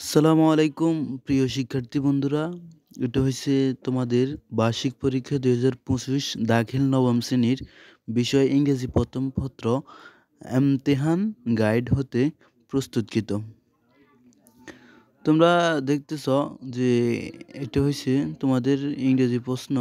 আসসালামু আলাইকুম প্রিয় শিক্ষার্থী বন্ধুরা। এটা হইছে তোমাদের বার্ষিক পরীক্ষা ২০২৫ দাখিল নবম শ্রেণীর বিষয় ইংরেজি প্রথম পত্র এমতেহান গাইড হতে প্রস্তুতকৃত। তোমরা দেখতেছ যে এটা হইছে তোমাদের ইংরেজি প্রশ্ন।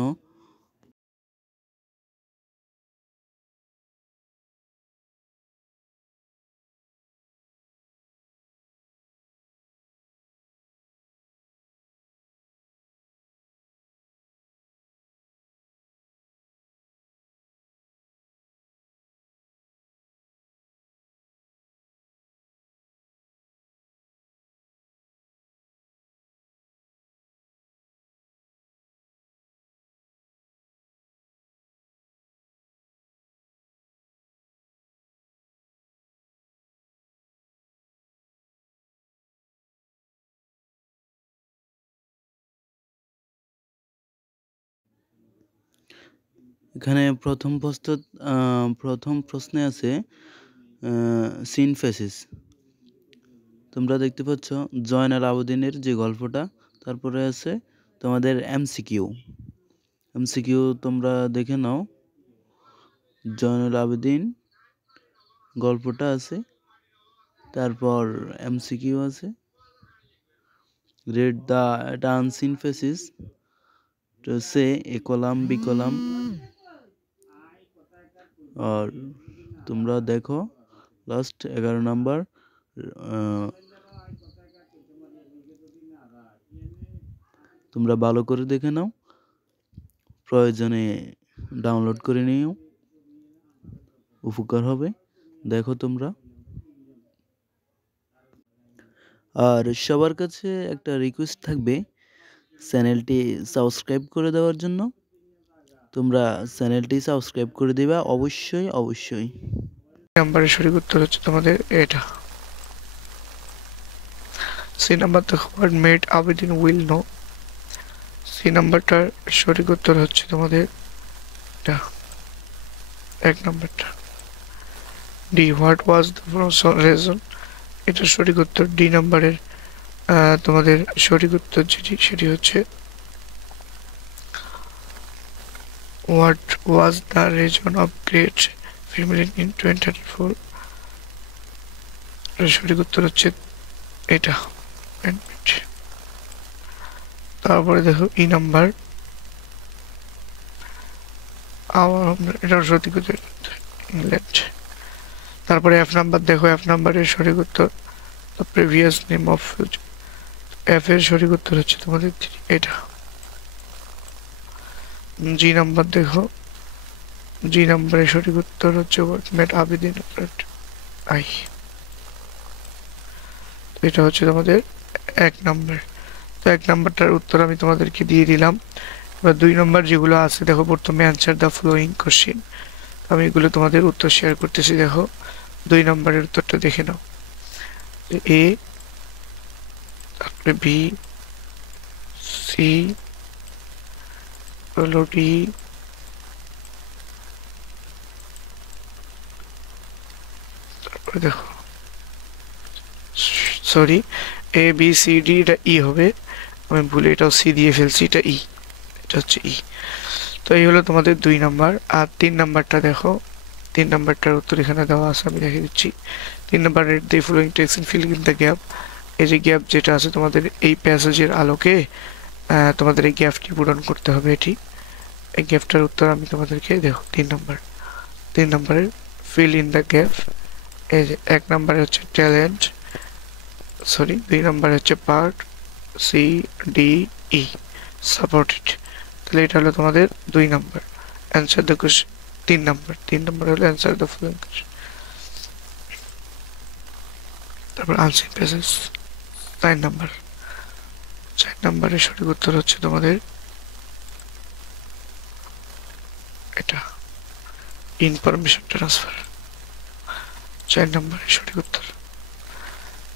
এখানে প্রথম প্রশ্নে আছে সিনথেসিস। তোমরা দেখতে পাচ্ছ জয়নাল আবেদিনের যে গল্পটা, তারপরে আছে তোমাদের এমসিকিউ তোমরা দেখে নাও। জয়নুল আবেদিন গল্পটা আছে, তারপর এমসিকিউ আছে। রেড দ্য এটা আনসিন ফেসিস, সে এ কলাম বি কলাম। আর তোমরা দেখো লাস্ট 11 নাম্বার, তোমরা ভালো করে দেখে নাও, প্রয়োজনে ডাউনলোড করে নিও, উপকার হবে। দেখো তোমরা। আর সবার কাছে একটা রিকোয়েস্ট থাকবে চ্যানেলটি সাবস্ক্রাইব করে দেওয়ার জন্য। তোমরা চ্যানেলটি সাবস্ক্রাইব করে দিবা অবশ্যই। নাম্বারের সঠিক উত্তর হচ্ছে তোমাদের এটা। সি নাম্বার দেখো, হোয়াট মেড আবেদিন উইল নো। সি নাম্বারটার সঠিক উত্তর হচ্ছে তোমাদের এটা, এক নাম্বারটা। D, what was the reason. এটার সঠিক উত্তর ডি নাম্বারের তোমাদের সঠিক উত্তর যেটি সেটি হচ্ছে what was the reason of great famine in 2034। এটার সঠিক উত্তর হচ্ছে এটা। তারপরে দেখো ই নাম্বার, এটার সঠিক উত্তর ইংল্যান্ড। তারপরে এফ নাম্বার দেখো, এফ নাম্বারের সঠিক উত্তর the previous name of future. F এর সঠিক উত্তর হচ্ছে তোমাদের এটা। জি নাম্বার দেখো, জি নাম্বারের সঠিক উত্তর হচ্ছে হোয়াট মেড আবেদিন আই। এটা হচ্ছে তোমাদের এক নাম্বার। তো এক নাম্বারটার উত্তর আমি তোমাদেরকে দিয়ে দিলাম। এবার দুই নম্বর যেগুলো আছে দেখো, প্রথমে অ্যান্সার দ্য ফ্লোয়িং কোশ্চেন। আমি এগুলো তোমাদের উত্তর শেয়ার করতেছি। দেখো দুই নম্বরের উত্তরটা দেখে নাও। এ, তারপরে বি, সি, হলো ডি, তারপরে দেখো sorry, A B C D, এটা ই হবে, আমি ভুলে এটাও সি দিয়ে ফেলছি, এটা ই, এটা হচ্ছে ই। তো এই হলো তোমাদের দুই নাম্বার। আর তিন নাম্বারটা দেখো, তিন নাম্বারটার উত্তর এখানে দেওয়া আছে, আমি দেখে দিচ্ছি। তিন নাম্বারের the following text fill in the gap. এই যে গ্যাপ যেটা আছে তোমাদের এই প্যাসেজের আলোকে তোমাদের এই গ্যাপটি পূরণ করতে হবে। এটি এই গ্যাপটার উত্তর আমি তোমাদেরকে দেখো তিন নাম্বার, তিন নাম্বারের ফিল ইন দ্য গ্যাপ। এই যে এক নাম্বারে হচ্ছে ট্যালেন্ট, সরি দুই নাম্বারে হচ্ছে part, C D E supported. তাহলে এটা হলো তোমাদের দুই নাম্বার অ্যান্সার দ্য কোশ্চেন। তিন নাম্বার, তিন নাম্বার হলো অ্যান্সার দ্য ফলোইং কোশ্চেন। তারপর আনসিন প্যাসেজ চার নাম্বার, চার নাম্বারের সঠিক উত্তর হচ্ছে তোমাদের এটা, ইনফরমেশন ট্রান্সফার। চার নম্বরের সঠিক উত্তর।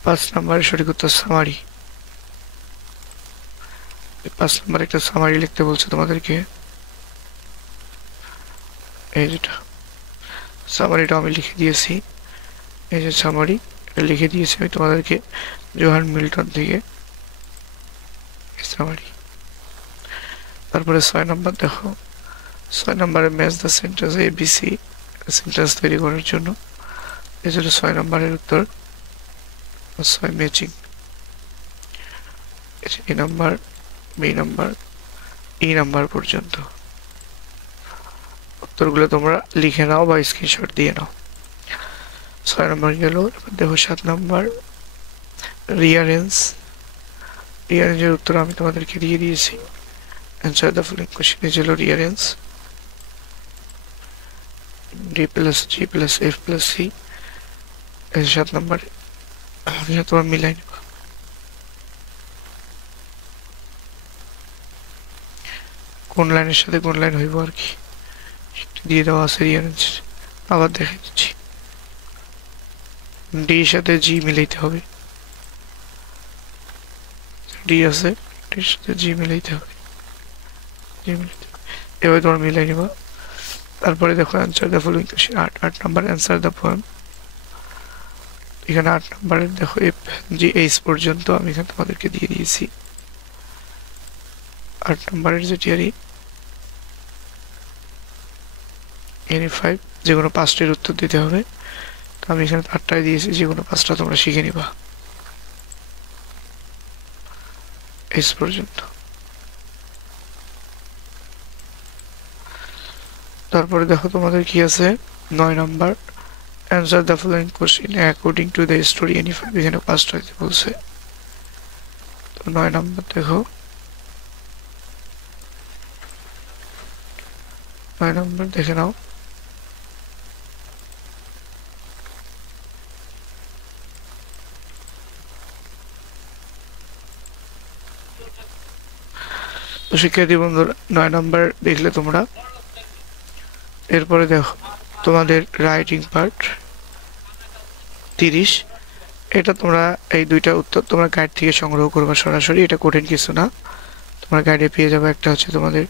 পাঁচ নম্বরের সঠিক উত্তর সামারি। পাঁচ নম্বরে একটা সামারি লিখতে বলছে তোমাদেরকে, এই যেটা সামারিটা আমি লিখে দিয়েছি। এই যে সামারি, লিখে দিয়েছি আমি তোমাদেরকে জোহান মিল্টন থেকে সামারি। তারপরে 6 নম্বর দেখো, 6 নম্বরে match the sentence ABC sentence তৈরি করার জন্য। এই ছিল 6 নম্বরের উত্তর। 6 matching, A number, B number, E number পর্যন্ত উত্তরগুলো তোমরা লিখে নাও বা স্ক্রিনশট দিয়ে নাও। 6 নম্বর গেল। এবার দেখো 7 নম্বর রিয়ারেঞ্জ। রিয়ারেঞ্জের উত্তর আমি তোমাদেরকে দিয়ে দিয়েছি। অ্যান্সার দ্য ফলোইং কোশ্চেন ছিল rearrange D + G + F + C। 7 নম্বরে তোমার মিলাই নেবা। কোন লাইনের সাথে কোন লাইন হইব আর কি দিয়ে দেওয়া আছে রিয়ারেঞ্জ। আবার দেখে দিচ্ছি, ডি এর সাথে জি মিলাইতে হবে। ডি আছে, ডির সাথে জি মিলাইতে হবে, এবার তোমার মিলাই নিবা। তারপরে দেখো answer the following question 8 number answer the poem. এখানে 8 নাম্বারের দেখো FGH পর্যন্ত আমি এখানে তোমাদেরকে দিয়ে দিয়েছি। 8 নাম্বারের যেটি আর N5 যে কোনো 5টির উত্তর দিতে হবে। তো আমি এখানে 8টাই দিয়েছি, যে কোনো 5টা তোমরা শিখে নিবা এস পর্যন্ত। তারপরে দেখো তোমাদের কি আছে 9 number answer the following question according to the story N5। এখানে 5টা দিতে বলছে। তো 9 নাম্বার দেখো, 9 নাম্বার দেখে নাও। তো শিক্ষার্থী বন্ধুরা 9 নাম্বার দেখলে তোমরা। এরপরে দেখো তোমাদের রাইটিং পার্ট 30। এটা তোমরা এই দুইটা উত্তর তোমরা গাইড থেকে সংগ্রহ করবা সরাসরি, এটা কঠিন কিছু না, তোমরা গাইডে পেয়ে যাবে। একটা হচ্ছে তোমাদের